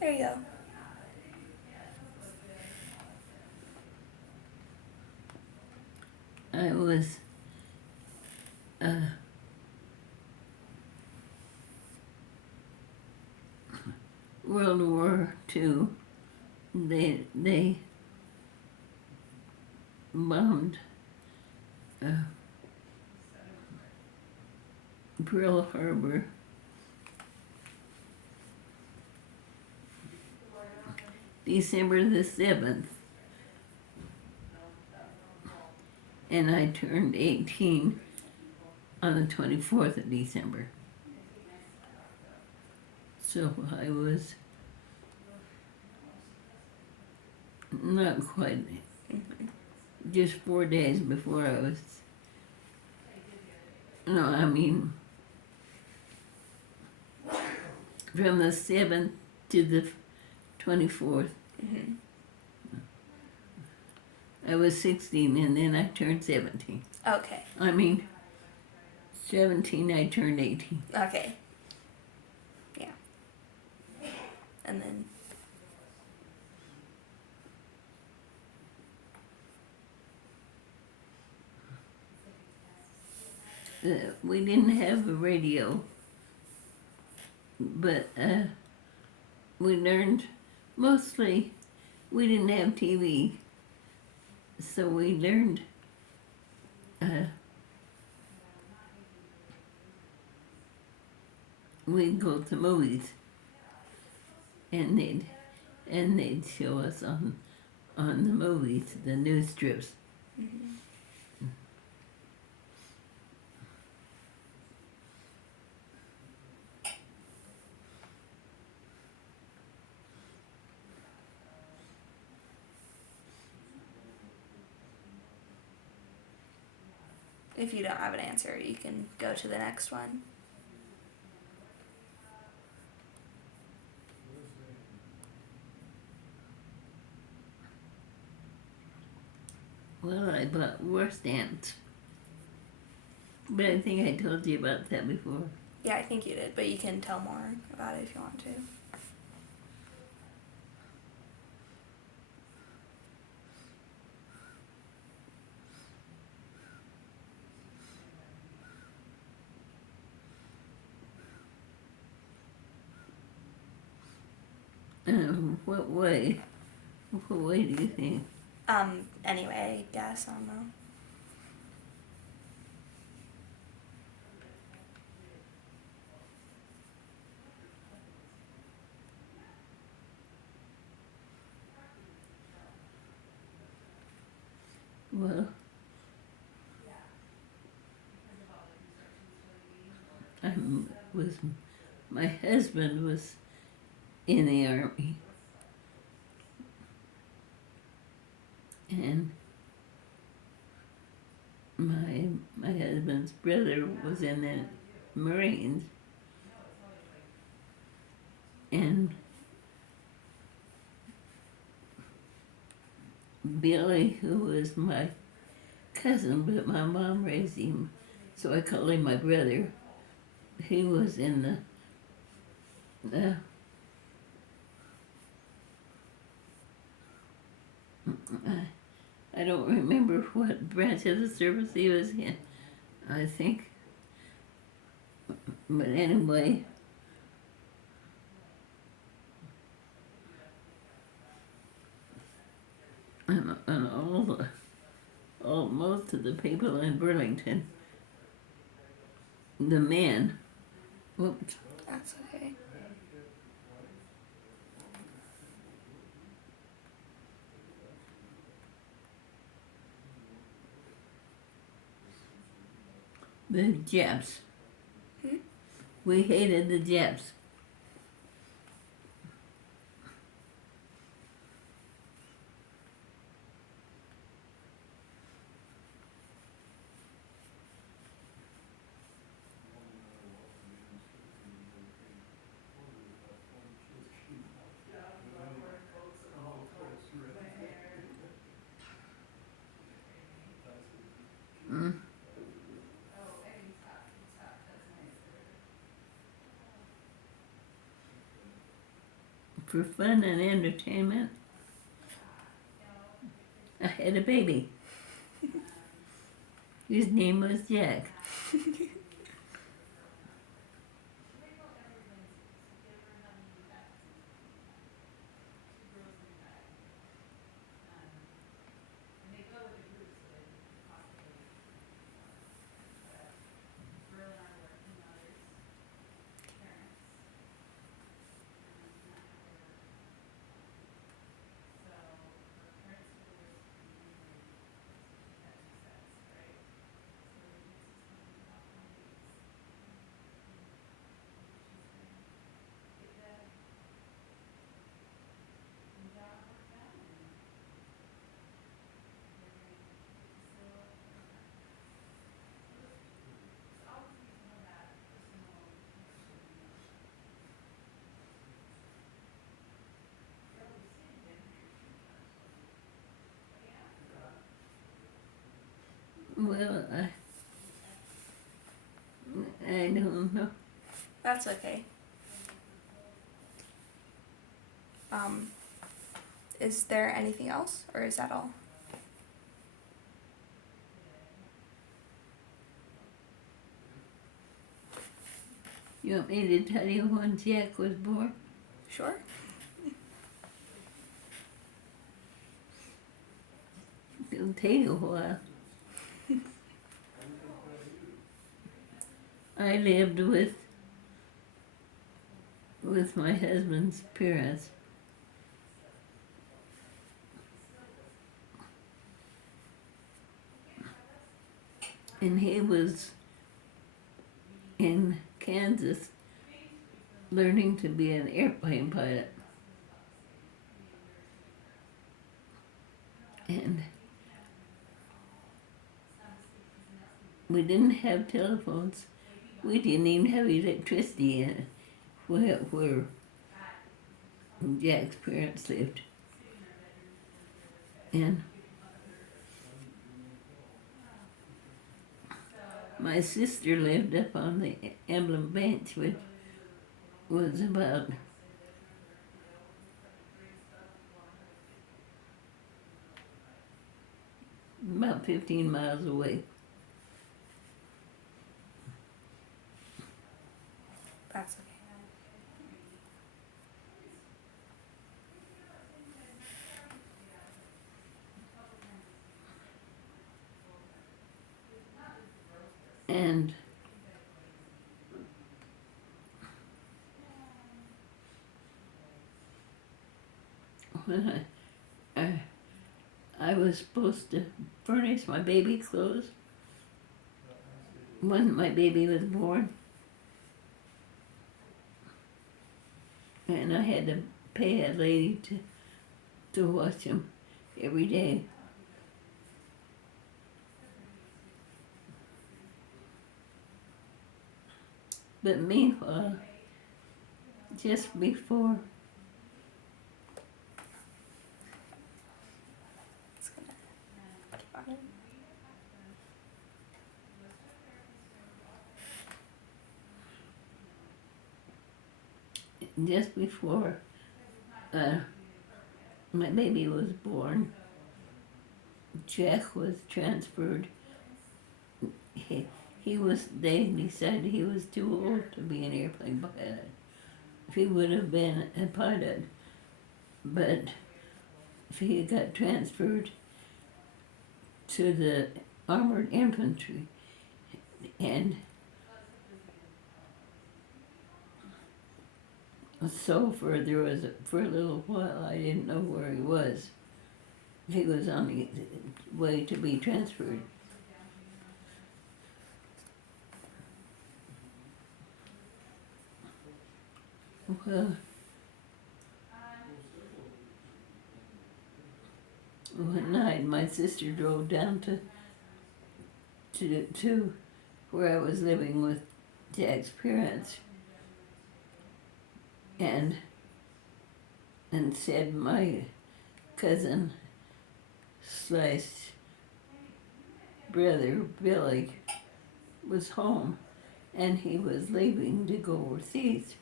There you go. I was World War II. They bombed Pearl Harbor. December the 7th, and I turned 18 on the 24th of December. So I was not quite, just 4 days before I was, no, I mean, from the 7th to the 24th. Mm-hmm. I was 16 and then I turned 17. Okay. I mean, 17, I turned 18. Okay. Yeah. And then. We didn't have a radio, but we learned mostly, we didn't have TV, so we learned we'd go to movies and they'd show us on the movies, the news strips. Mm-hmm. If you don't have an answer, you can go to the next one. Well, I bought war stamps, but I think I told you about that before. Yeah, I think you did, but you can tell more about it if you want to. What way? What way do you think? Anyway, I guess, I don't know. Well, I was, my husband was in the army, and my husband's brother was in the Marines, and Billy, who was my cousin, but my mom raised him, so I call him my brother. He was in the I don't remember what branch of the service he was in. I think, but anyway, and most of the people in Burlington, the men, whoops, That's okay. the Japs. Hmm? We hated the Japs. Mm. for fun and entertainment, I had a baby. His name was Jack. Well, I don't know. That's okay. Is there anything else, or is that all? You want me to tell you when Jack was born? Sure. It'll take a while. I lived with my husband's parents. And he was in Kansas learning to be an airplane pilot. And we didn't have telephones. We didn't even have electricity where Jack's parents lived. And my sister lived up on the Emblem Bench, which was about 15 miles away. That's okay. And when I was supposed to furnish my baby clothes when my baby was born, and I had to pay a lady to wash him every day. But meanwhile, just before It's gonna keep on. just before my baby was born, Jack was transferred. They decided he was too old to be an airplane pilot. He would have been a pilot, but he got transferred to the armored infantry, and so for a little while I didn't know where he was. He was on the way to be transferred. Well, one night my sister drove down to where I was living with Jack's parents, and said my cousin / brother Billy was home, and he was leaving to go overseas.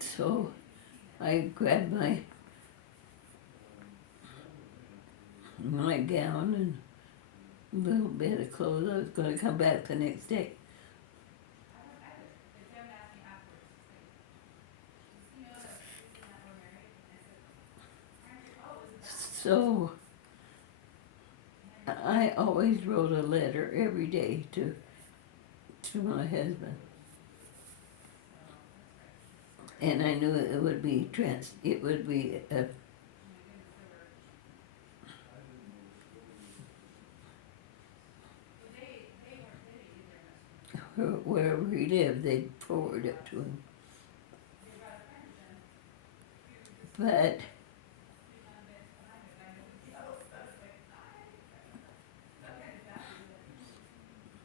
So I grabbed my gown and a little bit of clothes. I was going to come back the next day. So I always wrote a letter every day to my husband, and I knew it would be wherever he lived, they'd forward it to him. But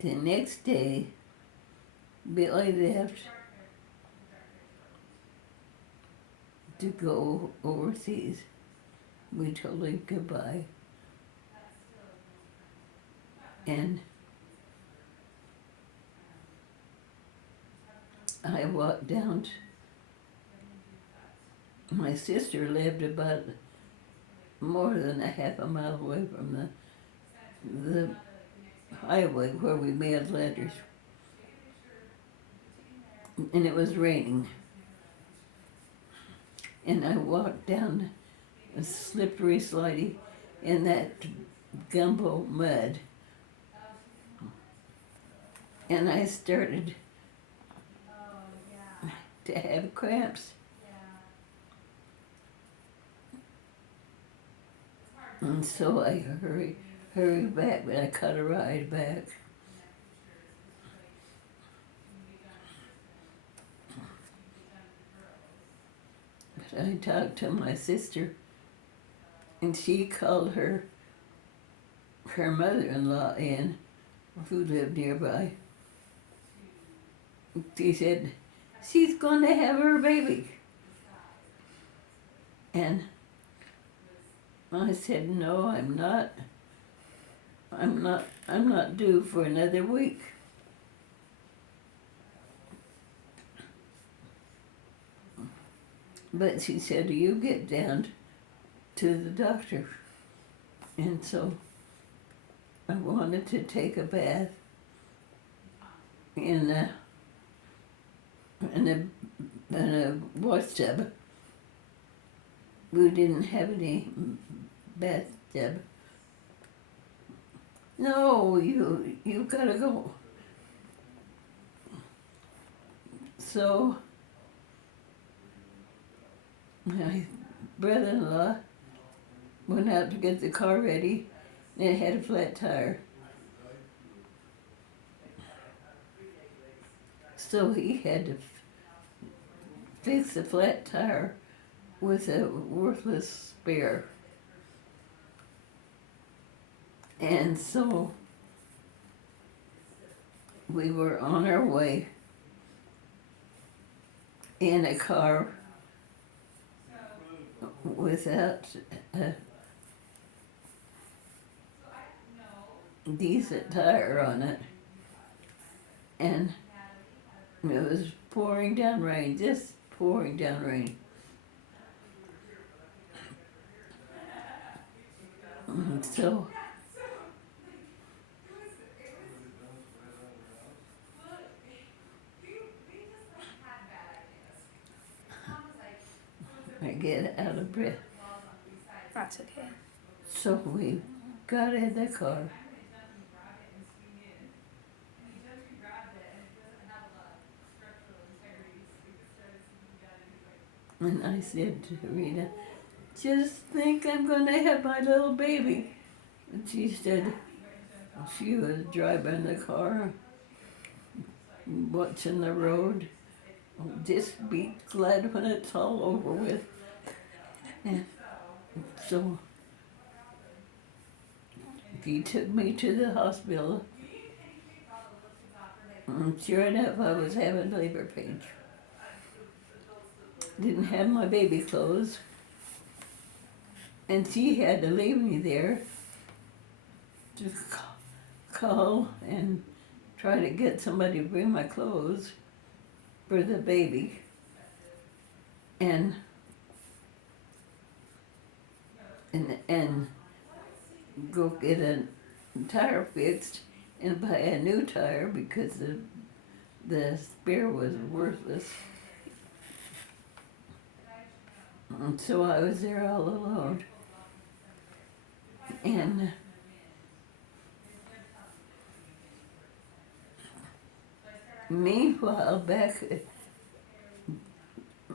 the next day, Billy left to go overseas. We told him goodbye, and I walked down. My sister lived about more than a half a mile away from the highway where we mailed letters, and it was raining. And I walked down a slippery, slidey in that gumbo mud, and I started to have cramps. And so I hurried back, but I caught a ride back. But I talked to my sister, and she called her mother-in-law in, who lived nearby. She said, she's going to have her baby. And I said, no, I'm not. I'm not due for another week. But she said, you get down to the doctor. And so I wanted to take a bath in a washtub. We didn't have any bathtub. No, you gotta go. So my brother-in-law went out to get the car ready, and it had a flat tire. So he had to fix the flat tire with a worthless spare. And so we were on our way in a car without a decent tire on it. And it was pouring down rain, just pouring down rain. And so I get out of breath. That's okay. So we got in the car. And I said to Rita, just think I'm going to have my little baby. And she said, she was driving the car, watching the road. Just be glad when it's all over with. And so he took me to the hospital. And sure enough, I was having labor pains. Didn't have my baby clothes. And she had to leave me there to call and try to get somebody to bring my clothes for the baby. and and go get a tire fixed and buy a new tire because the spare was worthless. And so I was there all alone. And meanwhile, back,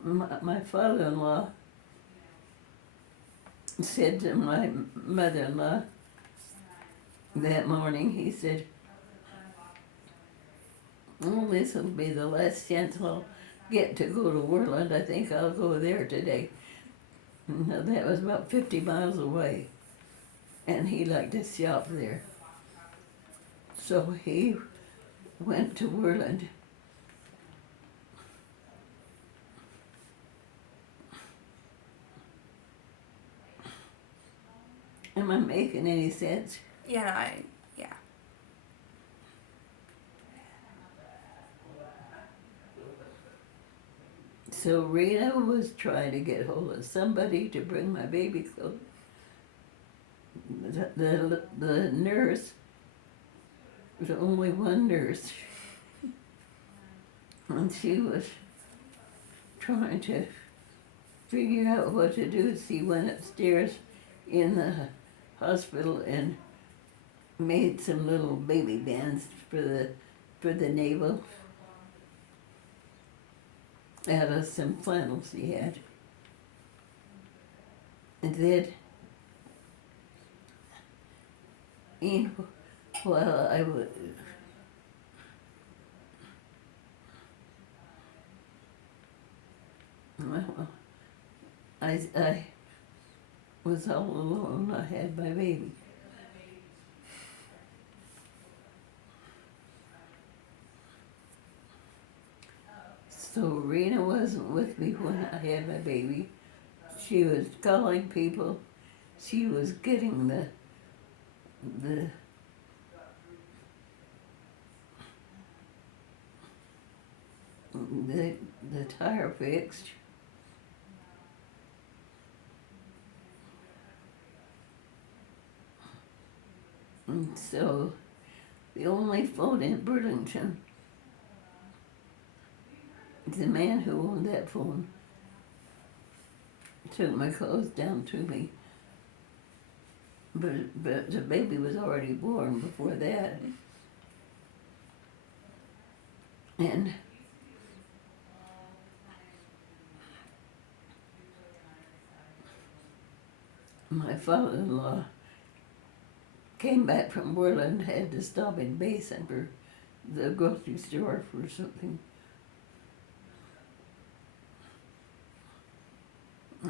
my father-in-law said to my mother-in-law that morning, he said, "Oh, this will be the last chance I'll get to go to Worland. I think I'll go there today." Now, that was about 50 miles away, and he liked to shop there. So he went to Worland. Am I making any sense? Yeah, no, yeah. So Rita was trying to get hold of somebody to bring my baby clothes. The nurse, there was only one nurse, and she was trying to figure out what to do. She went upstairs in the hospital and made some little baby bands for the navel out of some flannels she had. And then, while I was well, I was all alone. I had my baby. So Rena wasn't with me when I had my baby. She was calling people. She was getting the the tire fixed. And so the only phone in Burlington, the man who owned that phone took my clothes down to me. But the baby was already born before that. And my father-in-law came back from Worland, had to stop in Basin for the grocery store for something.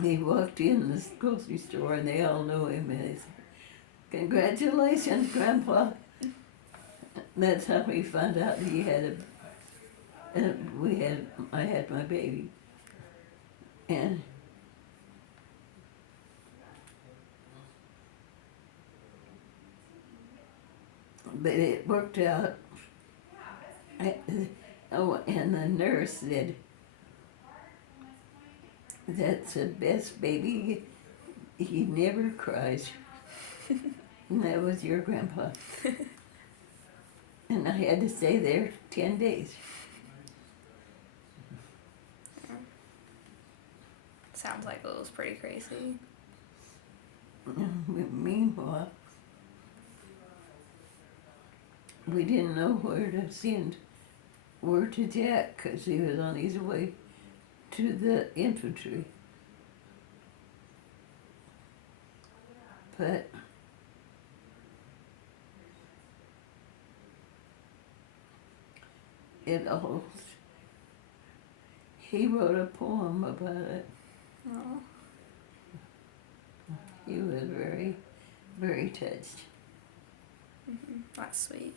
He walked in this grocery store and they all knew him and they said, "Congratulations, Grandpa." That's how we found out he had I had my baby. And but it worked out. And the nurse said, "That's the best baby. He never cries." And that was your grandpa. And I had to stay there 10 days. Sounds like it was pretty crazy. Meanwhile, we didn't know where to send word to Jack because he was on his way to the infantry. But he wrote a poem about it. Oh. He was very, very touched. Mm-hmm. That's sweet.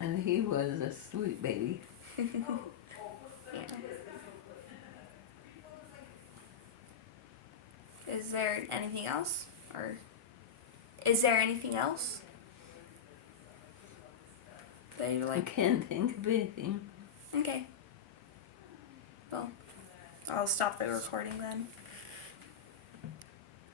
And he was a sweet baby. Yeah. Is there anything else? Or is there anything else that they I like. can't think of anything. Okay. Well, I'll stop the recording then.